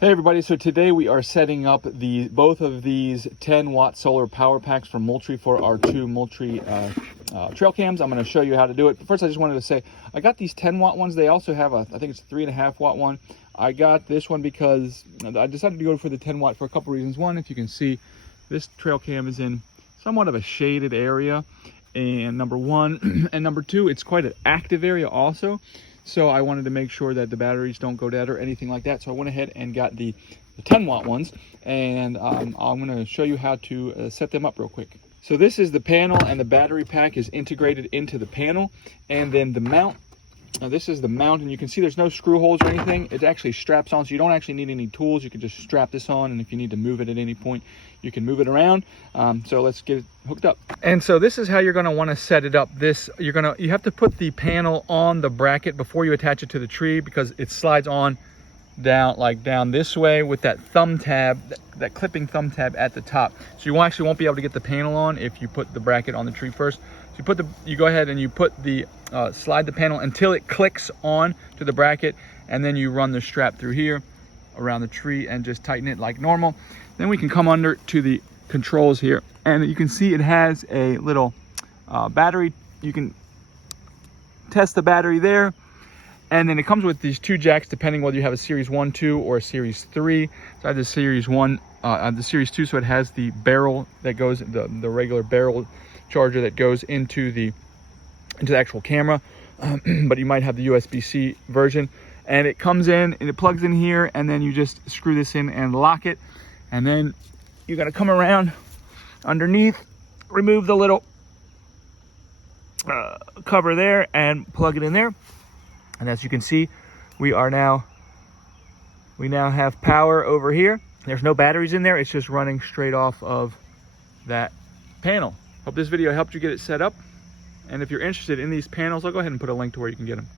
Hey everybody, so today we are setting up both of these 10-watt solar power packs from Moultrie for our two Moultrie trail cams. I'm going to show you how to do it. But first, I just wanted to say, I got these 10-watt ones. They also have I think it's a 3.5-watt one. I got this one because I decided to go for the 10-watt for a couple reasons. One, if you can see, this trail cam is in somewhat of a shaded area, and number one, and number two, it's quite an active area also. So I wanted to make sure that the batteries don't go dead or anything like that. So I went ahead and got the 10-watt ones, and I'm going to show you how to set them up real quick. So this is the panel, and the battery pack is integrated into the panel. And then the mount, this is the mount, and you can see there's no screw holes or anything. It actually straps on, so you don't actually need any tools. You can just strap this on, and if you need to move it at any point, you can move it around. So let's get it hooked up. And so this is how you're going to want to set it up. You have to put the panel on the bracket before you attach it to the tree, because it slides on down this way with that thumb tab, that clipping thumb tab at the top. So you actually won't be able to get the panel on if you put the bracket on the tree first. So you go ahead and you put the slide the panel until it clicks on to the bracket, and then you run the strap through here around the tree and just tighten it like normal. Then we can come under to the controls here, and you can see it has a little battery. You can test the battery there, and then it comes with these two jacks depending whether you have a series 1, 2 or a series 3. So I have the series 1, the series 2, so it has the barrel that goes, the regular barrel charger that goes into the actual camera, but you might have the USB-C version, and it comes in and it plugs in here, and then you just screw this in and lock it. And then you're going to come around underneath, remove the little cover there, and plug it in there. And as you can see, we now have power over here. There's no batteries in there. It's just running straight off of that panel. Hope this video helped you get it set up. And if you're interested in these panels, I'll go ahead and put a link to where you can get them.